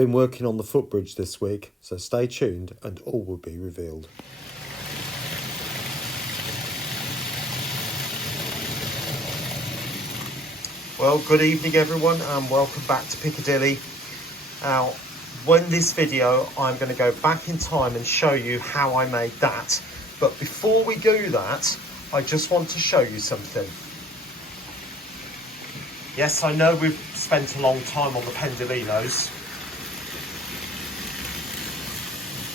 Been working on the footbridge this week, so stay tuned and all will be revealed. Well, good evening everyone and welcome back to Piccadilly. Now, in this video, I'm going to go back in time and show you how I made that. But before we do that, I just want to show you something. Yes, I know we've spent a long time on the pendolinos.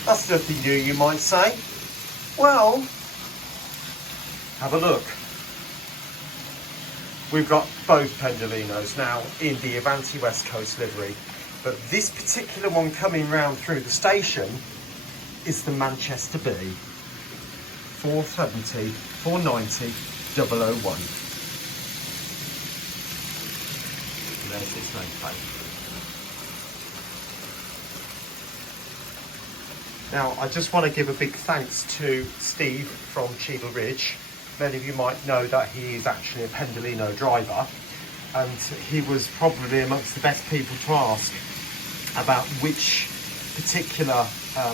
That's nothing new, you might say. Well, have a look. We've got both pendolinos now in the Avanti West Coast livery. But this particular one coming round through the station is the Manchester Bee 470 490 001. And there's its nameplate. Now, I just want to give a big thanks to Steve from Cheadle Ridge. Many of you might know that he is actually a pendolino driver, and he was probably amongst the best people to ask about which particular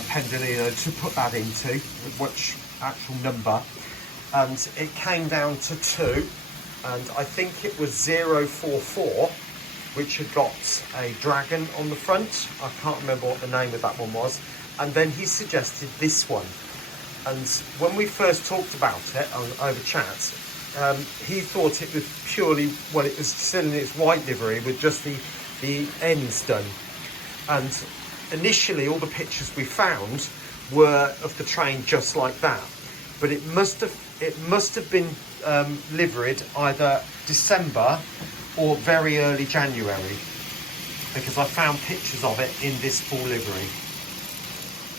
pendolino to put that into, which actual number, and it came down to two, and I think it was 044, which had got a dragon on the front. I can't remember what the name of that one was, and then he suggested this one. And when we first talked about it over chat, he thought it was purely, well, it was still in its white livery with just the ends done. And initially all the pictures we found were of the train just like that, but it must have been liveried either December or very early January, because I found pictures of it in this full livery.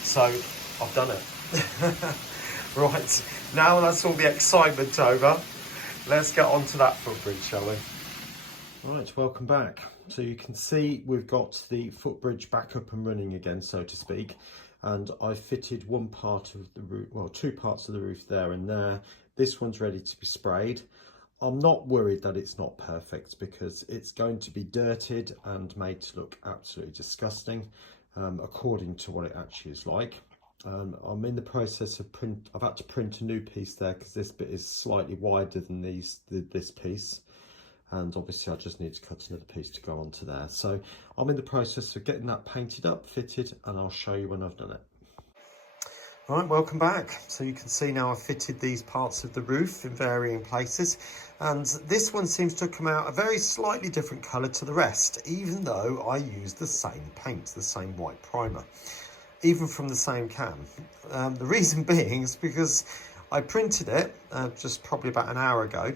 So I've done it. Right, now that's all the excitement over, let's get on to that footbridge, shall we? Right, welcome back. So you can see we've got the footbridge back up and running again, so to speak, and I fitted one part of the roof, well, two parts of the roof there and there. This one's ready to be sprayed. I'm not worried that it's not perfect, because it's going to be dirted and made to look absolutely disgusting, according to what it actually is like. I'm in the process of I've had to print a new piece there because this bit is slightly wider than this piece, and obviously I just need to cut another piece to go onto there. So I'm in the process of getting that painted up, fitted, and I'll show you when I've done it. Right, welcome back. So you can see now I've fitted these parts of the roof in varying places, and this one seems to come out a very slightly different colour to the rest, even though I used the same paint, the same white primer, even from the same can. The reason being is because I printed it just probably about an hour ago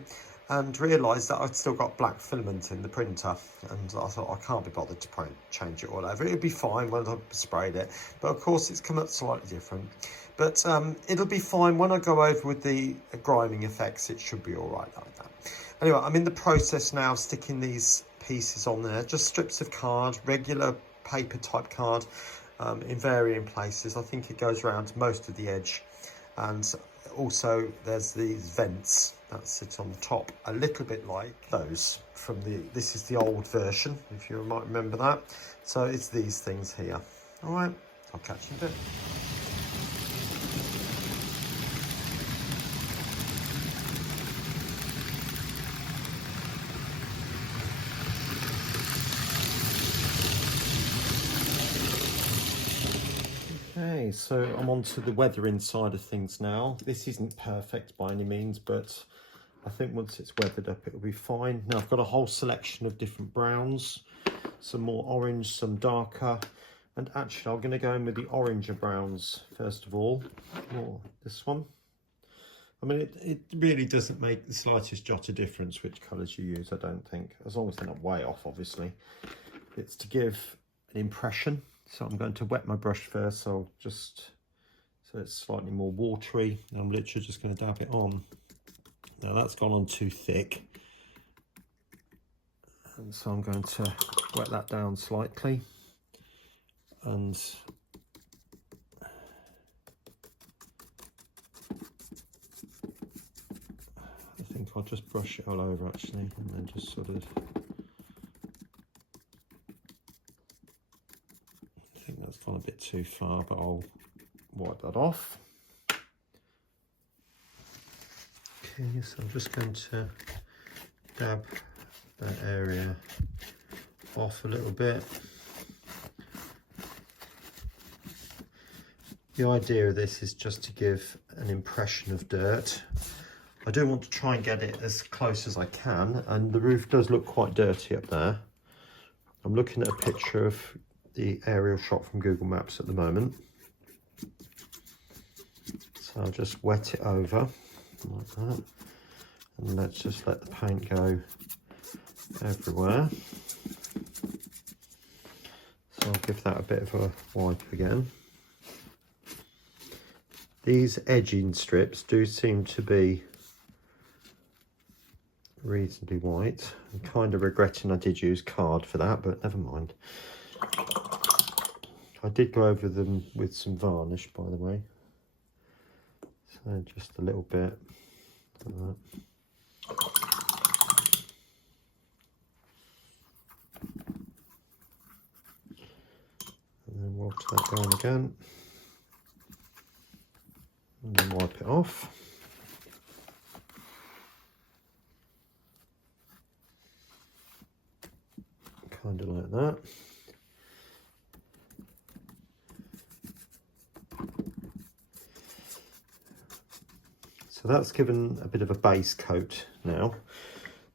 and realised that I'd still got black filament in the printer, and I thought I can't be bothered to change it or whatever. It'll be fine when I've sprayed it, but of course it's come up slightly different. But it'll be fine when I go over with the grinding effects. It should be all right like that. Anyway, I'm in the process now of sticking these pieces on there, just strips of card, regular paper type card, in varying places. I think it goes around most of the edge, and also there's these vents that sit on the top, a little bit like those from this is the old version, if you might remember that. So it's these things here. All right, I'll catch you in a bit. Okay, so I'm on to the weathering side of things now. This isn't perfect by any means, but I think once it's weathered up, it'll be fine. Now I've got a whole selection of different browns, some more orange, some darker, and actually I'm going to go in with the oranger browns first of all, or this one. I mean, it really doesn't make the slightest jot of difference which colours you use, I don't think, as long as they're not way off, obviously. It's to give an impression. So I'm going to wet my brush first, so it's slightly more watery. I'm literally just going to dab it on. Now that's gone on too thick, and so I'm going to wet that down slightly, and I think I'll just brush it all over actually, and then just sort of that's gone a bit too far, but I'll wipe that off. Okay, so I'm just going to dab that area off a little bit. The idea of this is just to give an impression of dirt. I do want to try and get it as close as I can, and the roof does look quite dirty up there. I'm looking at a picture of the aerial shot from Google Maps at the moment. So I'll just wet it over like that, and let's just let the paint go everywhere. So I'll give that a bit of a wipe again. These edging strips do seem to be reasonably white. I'm kind of regretting I did use card for that, but never mind. I did go over them with some varnish, by the way. So just a little bit like that. And then water that down again. And then wipe it off. Kind of like that. So that's given a bit of a base coat now.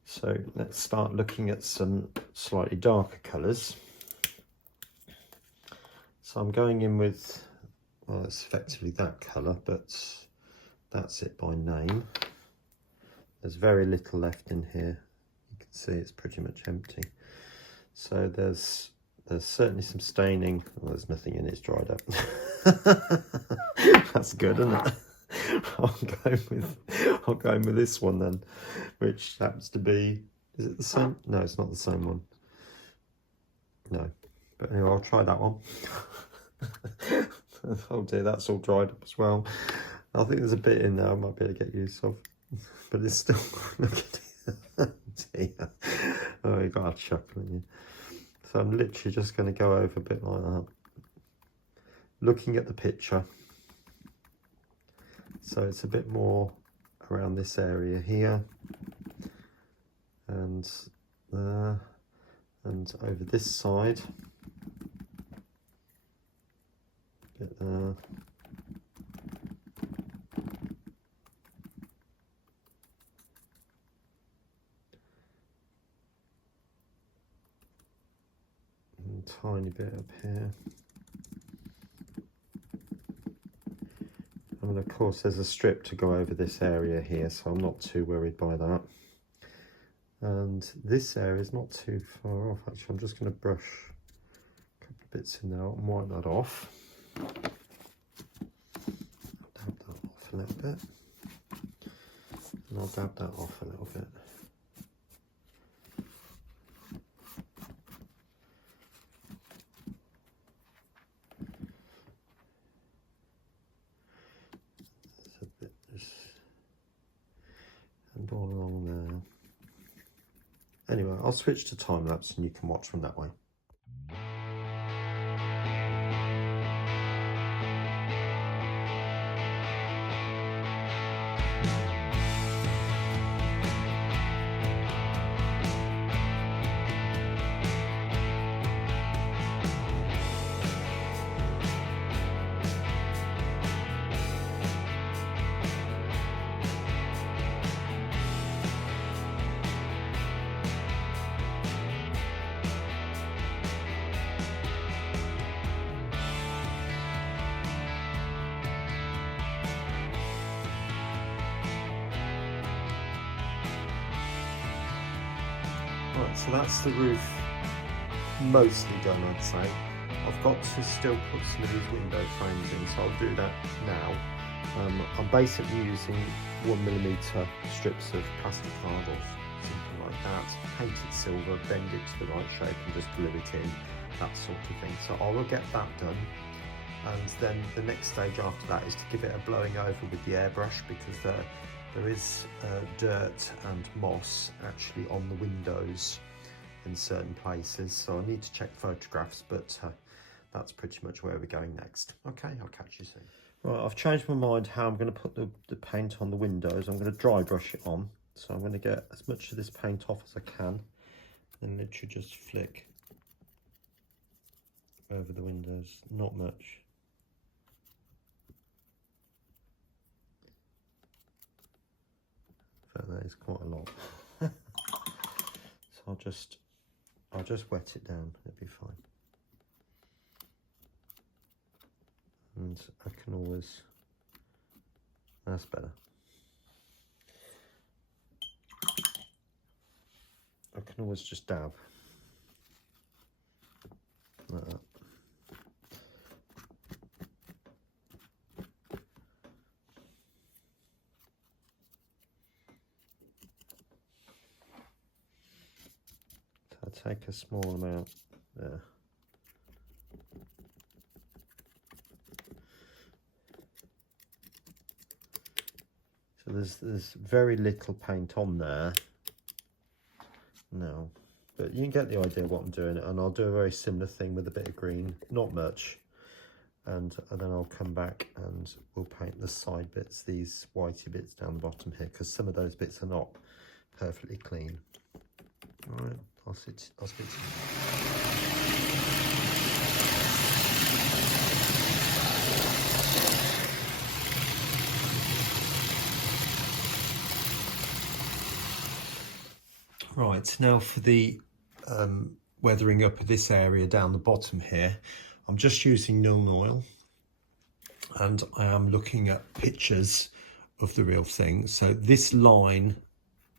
So let's start looking at some slightly darker colours. So I'm going in with, well, it's effectively that colour, but that's it by name. There's very little left in here. You can see it's pretty much empty. So there's certainly some staining. Well, there's nothing in it, it's dried up. That's good, isn't it? I'll go in with this one then, which happens to be, is it the same? No, it's not the same one. No, but anyway, I'll try that one. Oh dear, that's all dried up as well. I think there's a bit in there I might be able to get use of, but it's still, look at it. Oh, you got a chuckle in you. So I'm literally just going to go over a bit like that, looking at the picture. So it's a bit more around this area here, and there, and over this side, a bit there. And a tiny bit up here. And of course there's a strip to go over this area here, so I'm not too worried by that. And this area is not too far off. Actually, I'm just going to brush a couple of bits in there and wipe that off. I'll dab that off a little bit. And I'll dab that off a little bit. And all along there. Anyway, I'll switch to time lapse and you can watch from that way. Right, so that's the roof mostly done, I'd say. I've got to still put some of these window frames in, so I'll do that now. I'm basically using 1mm strips of plastic card or something like that, paint it silver, bend it to the right shape and just glue it in, that sort of thing. So I will get that done, and then the next stage after that is to give it a blowing over with the airbrush, because there is dirt and moss actually on the windows in certain places, so I need to check photographs, but that's pretty much where we're going next. Okay, I'll catch you soon. Right, I've changed my mind how I'm going to put the paint on the windows. I'm going to dry brush it on. So I'm going to get as much of this paint off as I can and literally just flick over the windows, not much. But that is quite a lot. So I'll just wet it down, it'll be fine. And I can always, that's better. I can always just dab like that. So I take a small amount there. So there's very little paint on there now, but you can get the idea of what I'm doing, and I'll do a very similar thing with a bit of green, not much, and then I'll come back and we'll paint the side bits, these whitey bits down the bottom here, because some of those bits are not perfectly clean. All right, I'll speak to you. Right, now for the weathering up of this area down the bottom here, I'm just using Nuln Oil, and I am looking at pictures of the real thing. So this line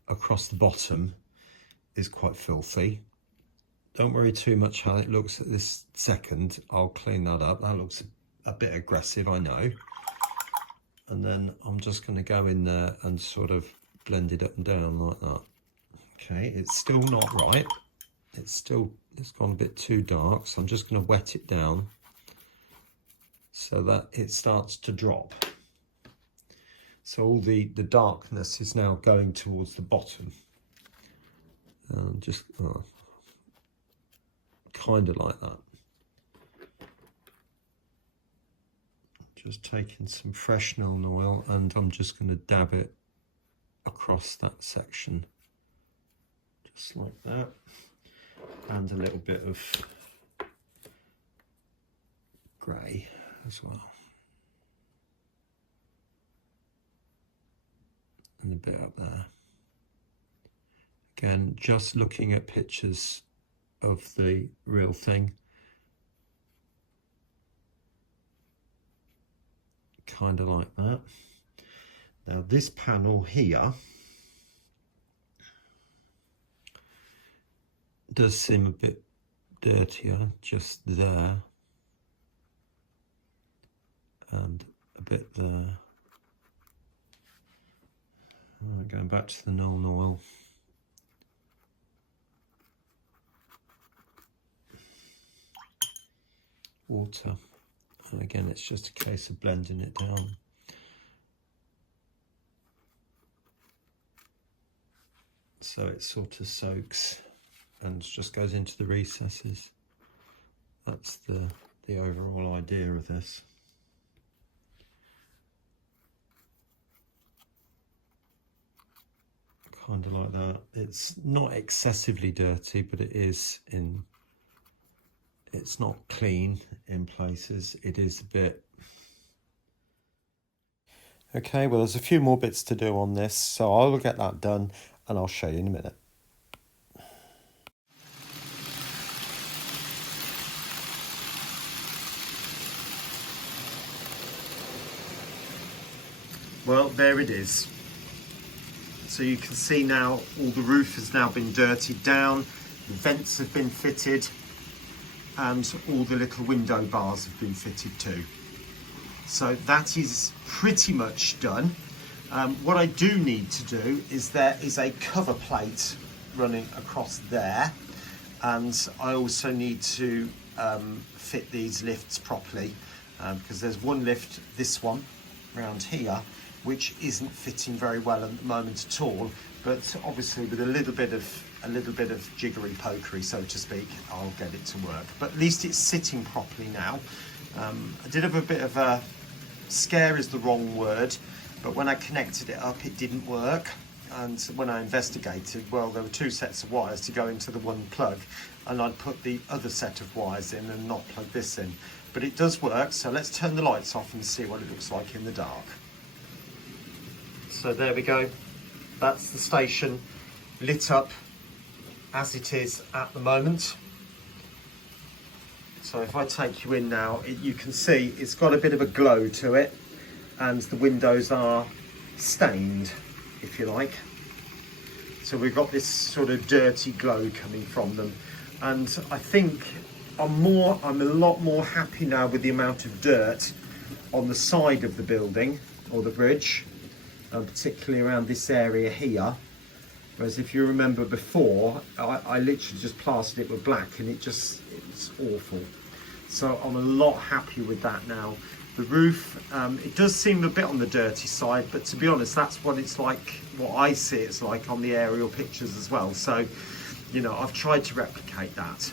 across the bottom is quite filthy. Don't worry too much how it looks at this second. I'll clean that up. That looks a bit aggressive, I know. And then I'm just going to go in there and sort of blend it up and down like that. Okay, it's still not right. It's gone a bit too dark, so I'm just going to wet it down so that it starts to drop. So all the darkness is now going towards the bottom. Just kind of like that. Just taking some fresh Nuln Oil, and I'm just going to dab it across that section. Just like that, and a little bit of grey as well, and a bit up there. Again, just looking at pictures of the real thing, kind of like that. Now this panel here does seem a bit dirtier just there, and a bit there. Going back to the Nuln Oil. Water, and again it's just a case of blending it down. So it sort of soaks and just goes into the recesses. That's the overall idea of this. Kind of like that. It's not excessively dirty, but it is it's not clean in places. It is a bit. Okay, well there's a few more bits to do on this, so I'll get that done and I'll show you in a minute. Well, there it is. So you can see now all the roof has now been dirtied down, the vents have been fitted, and all the little window bars have been fitted too. So that is pretty much done. What I do need to do is there is a cover plate running across there, and I also need to fit these lifts properly, because there's one lift, this one, around here, which isn't fitting very well at the moment at all, but obviously with a little bit of a little bit of jiggery pokery, so to speak, I'll get it to work. But at least it's sitting properly now. I did have a bit of a scare, is the wrong word, but when I connected it up, it didn't work. And when I investigated, well, there were two sets of wires to go into the one plug, and I'd put the other set of wires in and not plug this in. But it does work, so let's turn the lights off and see what it looks like in the dark. So there we go. That's the station lit up as it is at the moment. So if I take you in now, you can see it's got a bit of a glow to it, and the windows are stained, if you like. So we've got this sort of dirty glow coming from them, and I think I'm a lot more happy now with the amount of dirt on the side of the building or the bridge, particularly around this area here. Whereas if you remember before, I literally just plastered it with black, and it's awful. So I'm a lot happier with that now. The roof, it does seem a bit on the dirty side, but to be honest, that's what it's like, what I see it's like on the aerial pictures as well. So, you know, I've tried to replicate that.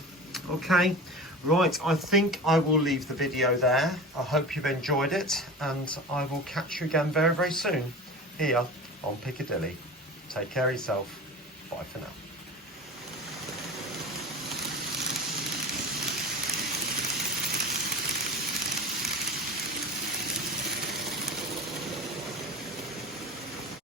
Okay, right, I think I will leave the video there. I hope you've enjoyed it, and I will catch you again very, very soon here on Piccadilly. Take care of yourself. Bye for now.